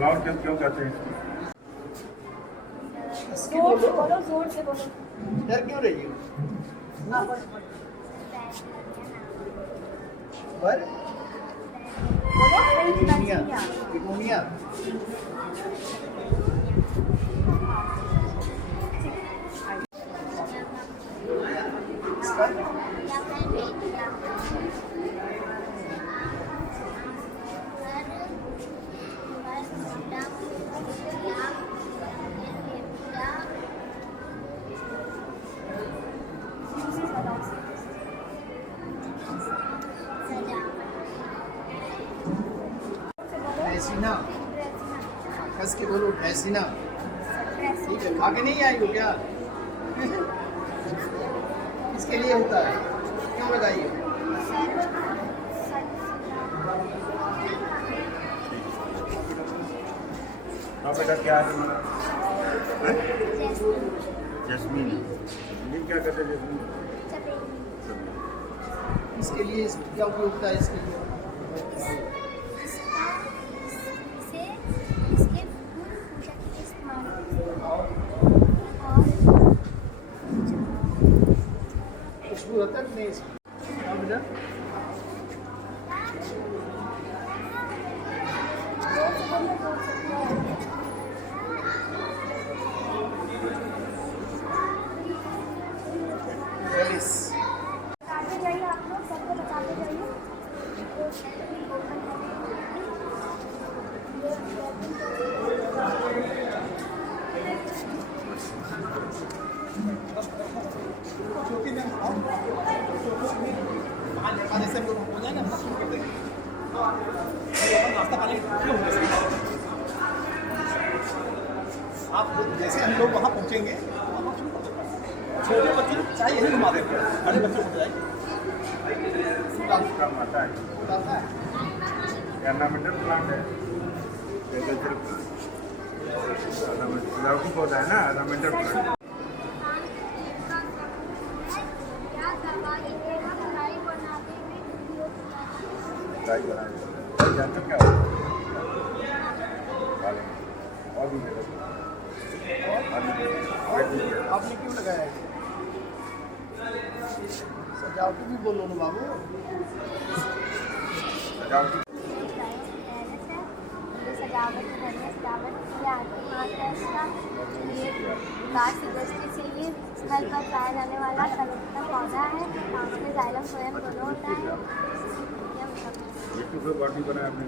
Flower क्यों कहते हैं? जोर से बोलो। डर क्यों रही हो? पर निमोनिया ड्रेसिना, कस के बोलो ड्रेसिना। ठीक है, खा के नहीं आई हो क्या? इसके लिए होता है, क्यों लगाई हो? बेटा क्या है तुम्हारा? जैस्मीन। ये क्या कहते हैं जैस्मीन? इसके लिए क्या उपयोगिता है इसके लिए? खुशबू होता है नहीं इसकी? आप जैसे हम लोग वहाँ पहुँचेंगे, छोटे बच्चे चाहे यही घुमा देते हैं, बड़े बच्चे हो जाएंगे। काम आता है ऑर्नामेंटल प्लांट है, सजावटी पौधा है ना ऑर्नामेंटल प्लांट। जानते क्या होता आपने क्यों लगाया है? सजावटी भी बोलो ना बाबू। सजावटी सजावट से ये घर पर पाया जाने वाला सर्वोत्तम पौधा है। इसमें जाइलम फ्लोएम दोनों होता है। बॉडी बनाया आपने?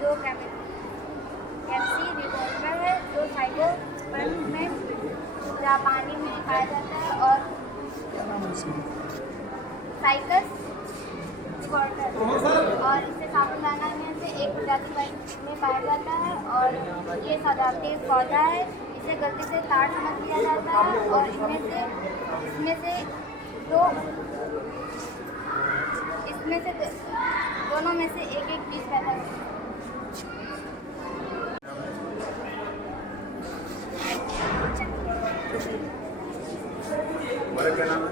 जो कैप्सी रिवॉल्वर है, जो फाइबर में जापानी में खाया जाता है, और साइकस रिवॉल्वर, और इसे साबुदाना में से एक प्रजाति में पाया जाता है, और ये सजावटी पौधा है। इसे गलती से तार समझ लिया जाता है, और इसमें से दोनों में से एक एक पीस पैदा होता है। हमारा क्या नाम है?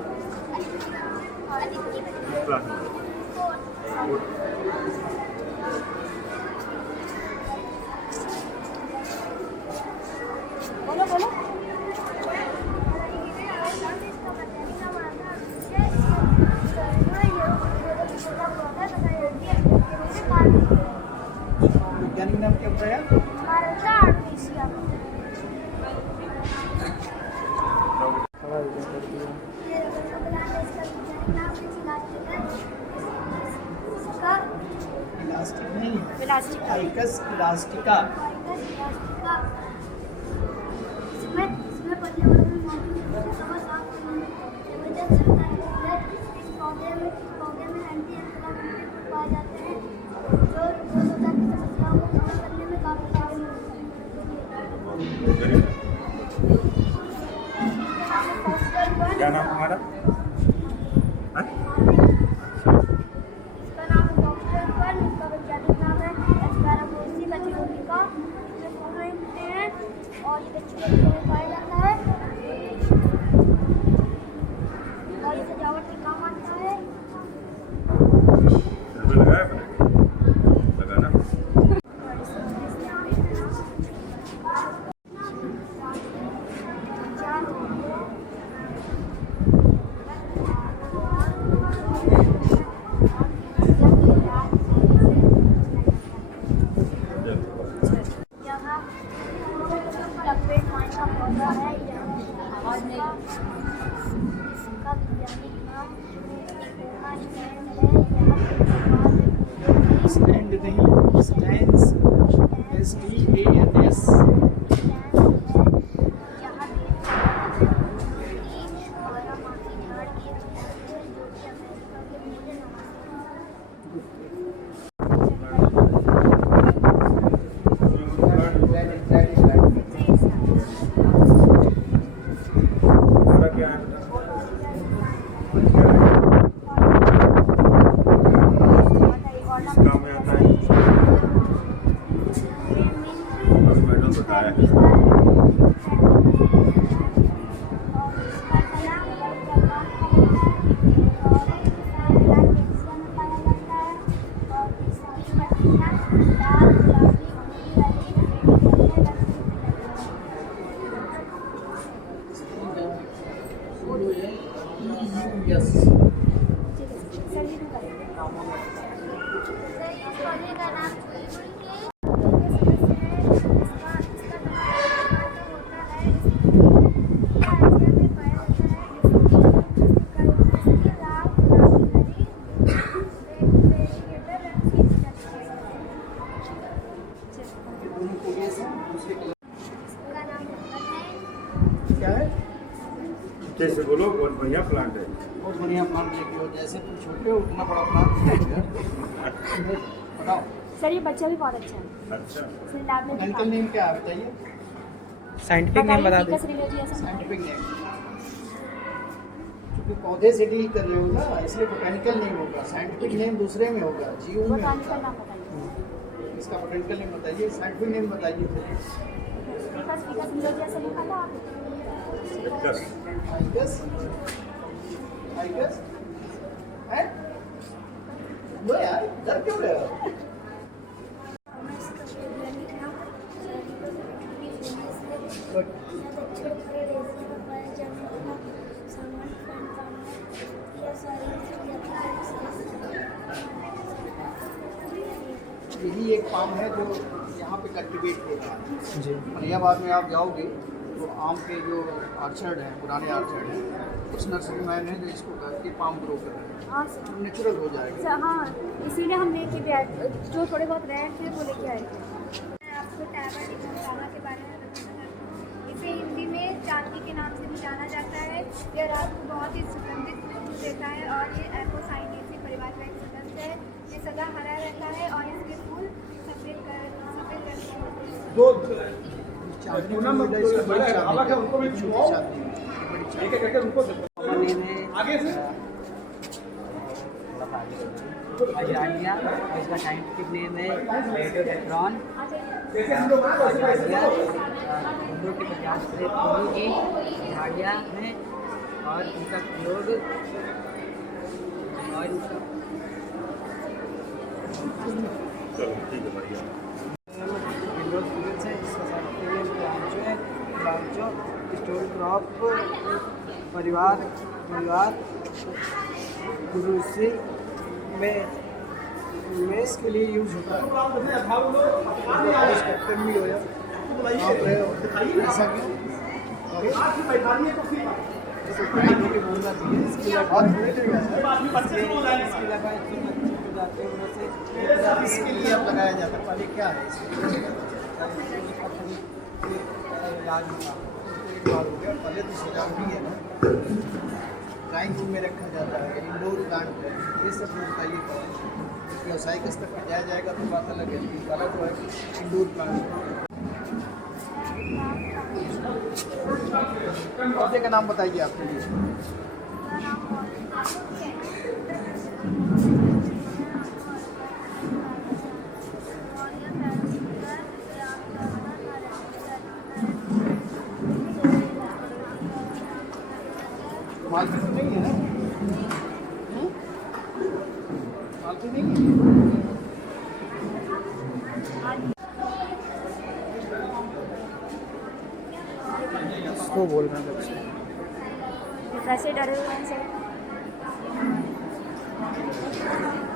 बोलो बोलो। मंत्रालय भारत का आर्टिसिया इलास्टिक नहीं है, इलास्टिक फाइकस इलास्टिका। इसमें पर्यावरण में मौजूद सभी साफ जबरदस्त जानकारी है। इस पौधे में एंटी इंफ्लेमेटरी गुण पाए जाते हैं जो रोजमर्रा की समस्याओं को कम करने में काफी कारगर होते हैं। क्या नाम हमारा? हाँ? इसका नाम है डॉक्टर फल, इसका वैज्ञानिक नाम है एस्पेरागोसी लचिडोनिका। इसमें फूल मिलते हैं और ये बच्चों में पाया जाता है और ये सजावट के काम आता है। घर पे लगाया आपने? लगाना। यहाँ लपेट वाइन का पौधा है। इसका वैज्ञानिक नाम स्टैंड नहीं, स्टैंड्स, STANS। हमारा क्या है बेटा? किस काम में आता है? अभी मैडम बताया है। यस। दोनों कोरियस हैं, दूसरे कलर क्या है? कैसे बोलो? बहुत बढ़िया प्लांट है। बहुत बढ़िया प्लांट लेके हो, जैसे तुम छोटे हो उतना बड़ा प्लांट बताओ। सर ये बच्चा भी बहुत अच्छा है। अच्छा। इसने लैब में बोटेनिकल नेम क्या है बताइए? साइंटिफिक नेम बता दो। साइंटिफिक नेम, क्योंकि पौधे से डील कर रहे हो ना, इसलिए बोटेनिकल नेम होगा। साइंटिफिक नेम दूसरे में होगा, जीव में बोटानिकल होगा। नाम बताइए। इसका बोटेनिकल नेम बताइए, साइंटिफिक नेम बताइए। फिकस मिलोजिया से लिखा था आपने? दस। फाइकस, फाइकस है? लो यार, डर क्यों रहे हो? गुड। यही एक पाम है जो यहाँ पे कल्टिवेट होता है। जी। फरियाबाद में आप जाओगे तो आम के जो आर्चर्ड हैं, पुराने आर्चर्ड हैं, कुछ नर्सरी मैन हैं जो इसको करके पाम ग्रो कर रहे हैं। हाँ नेचुरल हो जाएगा। सर, हाँ इसीलिए हम लेके भी आए, जो थोड़े बहुत रेयर थे वो लेके आए थे। मैं आपको टावर डिमोसावा के बारे में बताना चाहती हूँ। इसे हिंदी में चांदी के नाम से भी जाना जाता है। यह रात को बहुत ही सुगंधित खुशबू देता है और ये एपोसाइनेसी परिवार का एक सदस्य है। ये सदा हरा रहता है और इसके फूल सफ़ेद रंग के होते हैं। दो चांदनी में मिला, इसका बड़ी चांदनी है, छोटी चांदनी है, बड़ी चांदनी है। आगे से अजानिया, इसका साइंटिफिक नेम है रेडियोडेंड्रॉन। फूलों की 50 से फूलों की झाड़ियाँ हैं और इनका प्रयोग और इसका चलो ठीक है, बढ़िया। विंडोज फूल्स है, इसका साइंटिफिक नेम लांचो है। लांचो स्टोर क्रॉप परिवार गुरुसी में में इसके लिए यूज़ होता है। कैप्टन भी हो या आप रहे हो, ऐसा क्यों? तो टाइम होके बोलना चाहिए, इसके लिए बहुत इसके लिए अब लगाया जाता है। पहले क्या है पहले तो सजावटी है ना, ड्राइंग रूम में रखा जाता है, इंडोर प्लांट है, ये सब बताइए। व्यवसायिक स्तर पर जाया जाएगा तो बात अलग है, कला तो है इंडोर प्लांट। पौधे का नाम बताइए आपके लिए। मालती तो नहीं है ना? मालती नहीं है। इसको बोल रहे हैं बच्चे। वैसे डरे हुए हैं सब।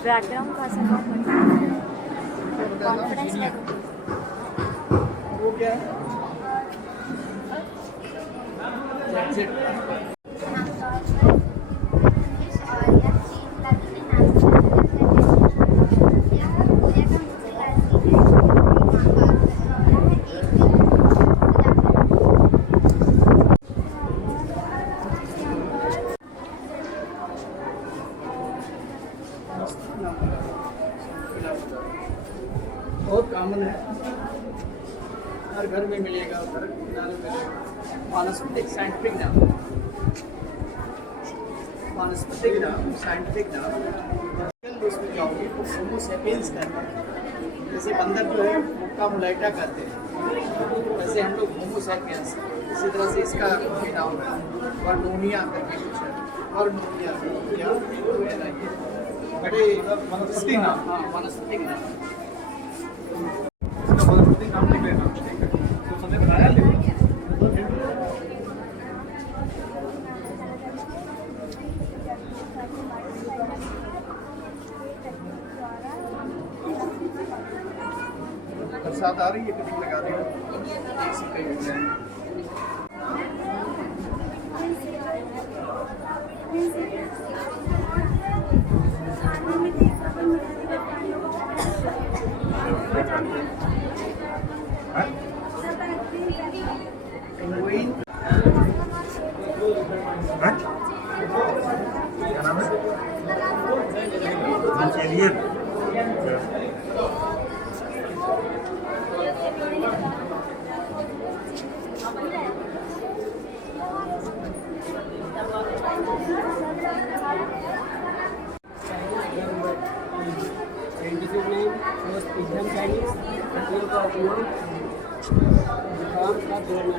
बैकग्राउंड का असर कॉन्फिडेंस लेवल वो क्या है? That's it. बहुत कॉमन है, हर घर में मिलेगा, हर किनारे मिलेगा। वानस्पतिक साइंटिफिक नाम, वानस्पतिक नाम, साइंटिफिक नाम। उसमें जाओगे तो होमो सेपियंस कहते हैं। जैसे बंदर जो है मुक्का मुलाइटा कहते हैं, वैसे हम लोग होमो सेपियंस। इसी तरह से इसका भी नाम है वर्नोनिया करके कुछ है, वर्नोनिया बड़े वनस्पति नाम। हाँ, वनस्पतिक नाम। वनस्पतिक नाम लिख लेना, ठीक है? तो समझ में आया? बरसात आ रही है, कभी लगा रही हो ऐसी कहीं हो जाए। पेंगुइन क्या नाम है? Alien. Scientific name most pigeon Chinese पत्तियों का उपयोग काम का जोड़ना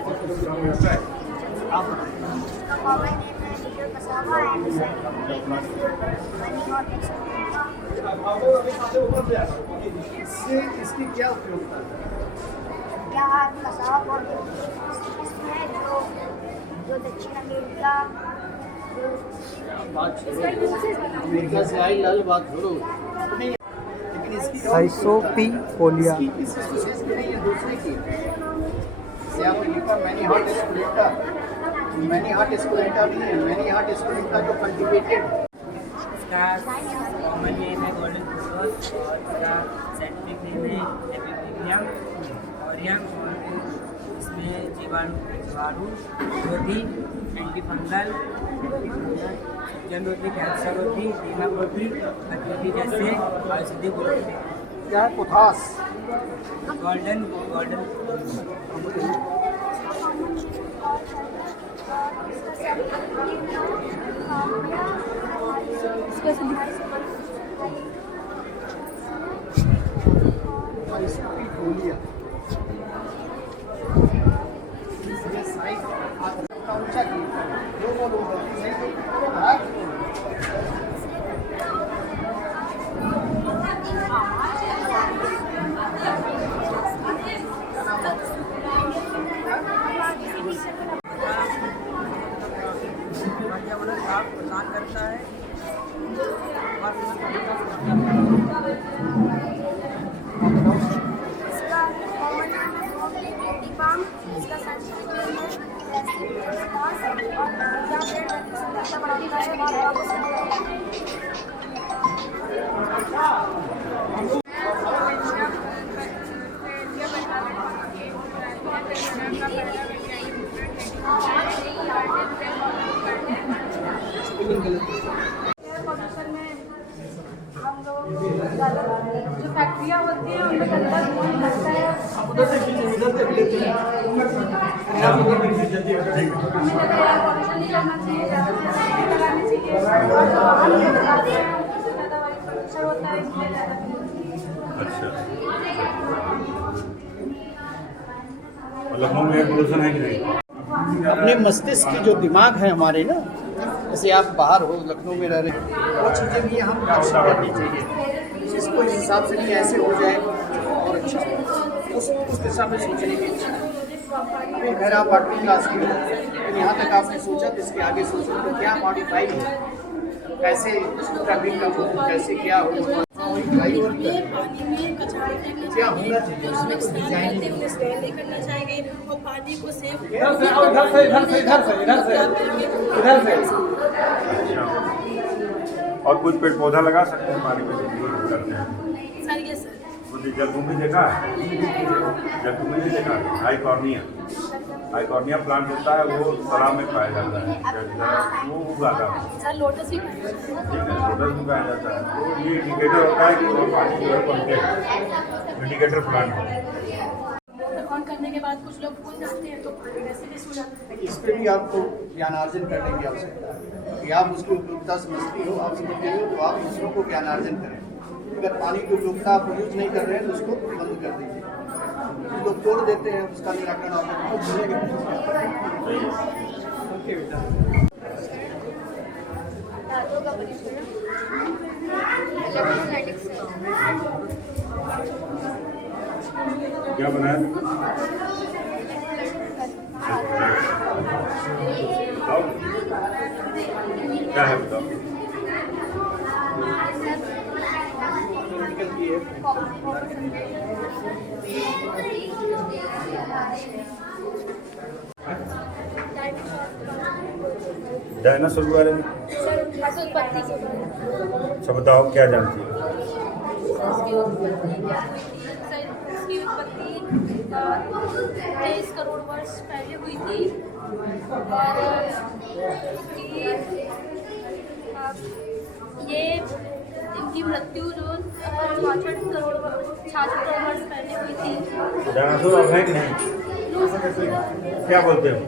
इससे इसकी क्या उपयोगिता है? जो दक्षिण अमेरिका बात छोड़ो, अमेरिका से आई लाल बात छोड़ो। लेकिन इसकी हाइसोपीफोलिया इसकी किस स्पीशीज की नहीं है, दूसरे की। जैसे आपने लिखा many heart esculenta, many heart esculenta नहीं है, मैनी हार्ट एस्कुलेंटा जो कल्टिवेटेड। इसका कॉमन नेम है गोल्डन फ्रूटोस और इसका साइंटिफिक नेम है एपिथेलियम ऑरियम। इसमें जीवाणु रोधी, एंटीफंगल, जनरोधी, कैंसर रोधी, दीमक रोधी, प्रतिरोधी जैसे औषधि गुण होते हैं। क्या है? पोथास। गोल्डन हाइसोपीफोलिया। ये साइज का ऊंचा की दो बोलो सही तो हाथ पर्यावरण लाभ प्रदान करता है इसका कॉमन नाम है ब्यूटी बाम, इसका सर्टिफिकेट है रेसिपी रिस्पांस और जहाँ पेड़ सुंदरता बढ़ाता है वहाँ लोगों से पॉल्यूशन में हम लोग ज़्यादा जो फैक्ट्रियाँ होती हैं उनमें गंदा धुआं निकलता है। हमें लगता है पॉल्यूशन नहीं करना चाहिए, ज़्यादा से ज़्यादा नहीं लगानी चाहिए और जो वाहन चलाते हैं उससे ज़्यादा वायु प्रदूषण होता है, इसलिए ज़्यादा अच्छा, लखनऊ में एयर पोल्यूशन है कि नहीं? अपने मस्तिष्क की जो दिमाग है हमारे ना, जैसे आप बाहर हो लखनऊ में रह रहे हैं, वो चीज़ें भी हम कोशिश करनी चाहिए जिसको इस हिसाब से कि ऐसे हो जाए और अच्छा हो, उस दिशा में सोचने की इच्छा है। अभी खैर आप 8वीं क्लास की हो, लेकिन यहाँ तक आपने सोचा तो इसके आगे सोचो तो क्या मॉडिफाई हो, कैसे ट्रैफिक का हो, कैसे क्या हो, क्या होना चाहिए उसमें डिजाइन नहीं करना चाहिए और पानी को सेव और कुछ पेड़ पौधा लगा सकते हैं पानी में करते हैं। सर ये सर मुझे जलकुंभी देखा है, जलकुंभी नहीं देखा, हाईकॉर्निया प्लांट होता है, वो तालाब में पाया जाता है, वो उगाता है, सर लोटस भी ठीक है, लोटस भी पाया जाता है। तो ये इंडिकेटर होता है कि वो पानी जो है पंखे इंडिकेटर प्लांट है। ऑन करने के बाद कुछ लोग भूल जाते हैं तो पानी वैसे भी सूख जाता है। इस पर भी आपको ज्ञानार्जन करने की आवश्यकता है कि आप उसकी उपयोगिता समझती हो, आप समझते हो तो आप दूसरों को ज्ञानार्जन करें। अगर पानी की उपयोगिता आप यूज नहीं कर रहे हैं तो उसको बंद कर दीजिए। लोग तोड़ देते हैं, उसका निराकरण आप मिलेगा। धातुओं का परिचय इलेक्ट्रोस्टैटिक्स क्या बनाया? बताओ क्या है, बताओ। मेडिकल की है डायनासोर के बारे में उत्पत्ति के बारे में अच्छा बताओ, क्या जानती हो? उसकी उत्पत्ति 23 करोड़ वर्ष पहले हुई थी और ये इनकी मृत्यु जो 66 करोड़ वर्ष पहले हुई थी। डायनासोर अब है कि नहीं? क्या बोलते हो?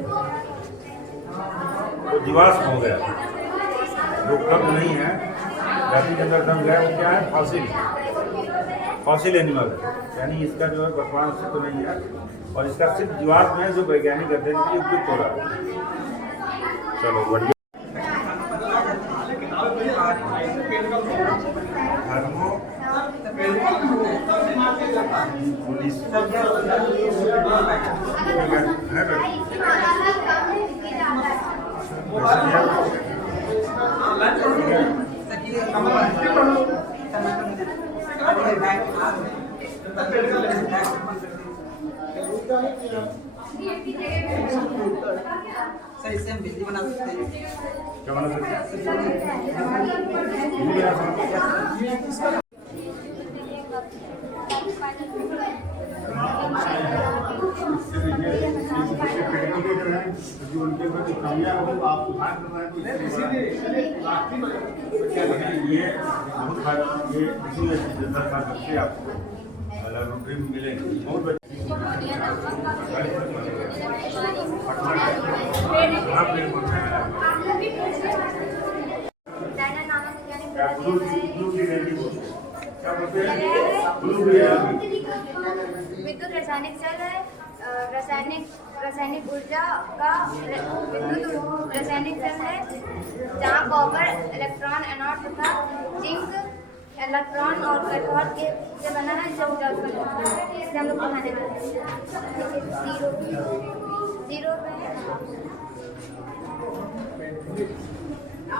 वो जीवाश्म हो गया, वो कब नहीं है, धरती के अंदर दम गया, वो क्या है? फॉसिल एनिमल, यानी इसका जो है वर्तमान अस्तित्व नहीं है और इसका सिर्फ जीवाश्म है जो वैज्ञानिक अध्ययन के लिए उपयुक्त हो रहा है। चलो बढ़िया। सर इससे हम बिजली बना सकते हैं। क्या बना सकते हैं? बिजली बना सकते हैं। जो उनके ऊपर जो कमियां हो वो आप सुधार कर रहे हैं, ये बहुत ये इसीलिए 10 साल बच्चे आपको लैबोरेटरी में मिलेंगे, बहुत बच्चे विद्युत रासायनिक सेल है, रासायनिक ऊर्जा का विद्युत रासायनिक सेल है जहाँ कॉपर इलेक्ट्रॉन एनोड तथा जिंक इलेक्ट्रॉन और कैथोड के से बना है, जो ऊर्जा उत्पन्न करता है। इसे हम लोग पढ़ाने वाले हैं। जीरो पे है।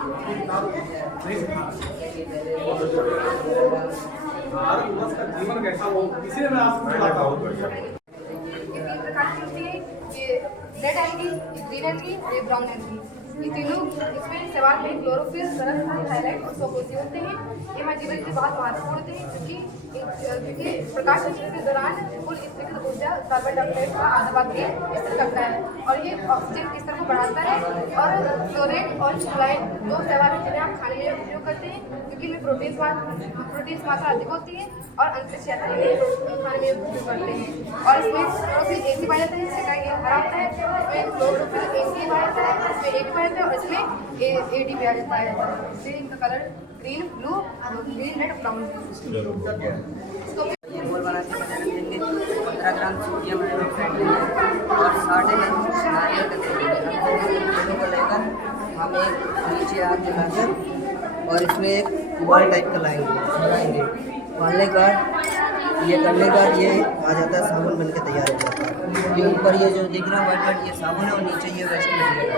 बहुत बढ़िया। ये 3 प्रकार की होती है, ये रेड एलगी, ये ग्रीन एलगी, ये ब्राउन एलगी। ये तीनों इसमें सवाल में क्लोरोफिल, सरफ, थायराइड और सोकोसी होते हैं। ये हमारे जीवन के बहुत महत्वपूर्ण होते हैं क्योंकि प्रकाश संश्लेषण के दौरान कुल स्तरीकृत ऊर्जा कार्बन डाइऑक्साइड का आधा भाग भी स्थिर करता है और ये ऑक्सीजन के स्तर को बढ़ाता है। और क्लोरेट और फ्लोराइड दो सवाल हैं जिन्हें हम खाने में उपयोग करते हैं क्योंकि इनमें प्रोटीन की मात्रा अधिक होती है और अंतरिक्ष यात्रा के लिए खाने में उपयोग करते हैं। और इसमें क्लोरोफिल ए सी पाया जाता है, जिसका ये हरा होता है। इसमें क्लोरोफिल ए सी पाया जाता है, इसमें ए भी पाया जाता है और इसमें ए डी पाया जाता है। इससे इनका colour green, blue, green, red, brown. ये गोल बना के बनाने देंगे 15 ग्राम सोडियम हाइड्रोक्साइड लेंगे और 6.5 नारियल का तेल लेंगे। को लेकर हम एक नीचे आग जलाकर और इसमें एक बॉल टाइप का लगाएंगे। डालने का ये करने का ये आ जाता है, साबुन बन के तैयार हो जाता है। ये ऊपर ये जो दिख रहा है वाइट वाइट ये साबुन है और नीचे ये वेस्ट मटेरियल है।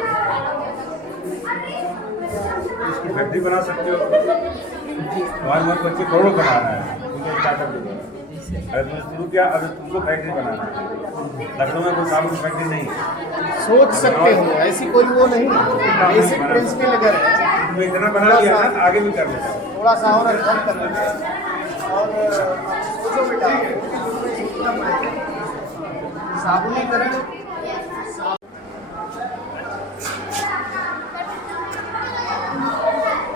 इसकी फैक्ट्री बना सकते हो। हमारे मत बच्चे करोड़ों कमा रहे हैं, उनको स्टार्टअप देते हैं। अगर तुमने शुरू किया, अगर तुमको फैक्ट्री बनाना है, लखनऊ में कोई साबुन फैक्ट्री नहीं है। सोच सकते हो, ऐसी कोई वो नहीं, बेसिक प्रिंसिपल अगर है, तुमने इतना बना लिया ना, आगे भी कर लेते हो। थोड़ा सा और अच्छा कर लेते हैं। और सोचो बेटा, साबुनीकरण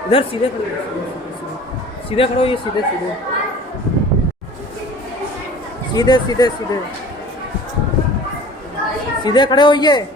इधर सीधे खड़ो, सीधे खड़ो, ये सीधे सीधे सीधे सीधे सीधे सीधे खड़े हो। ये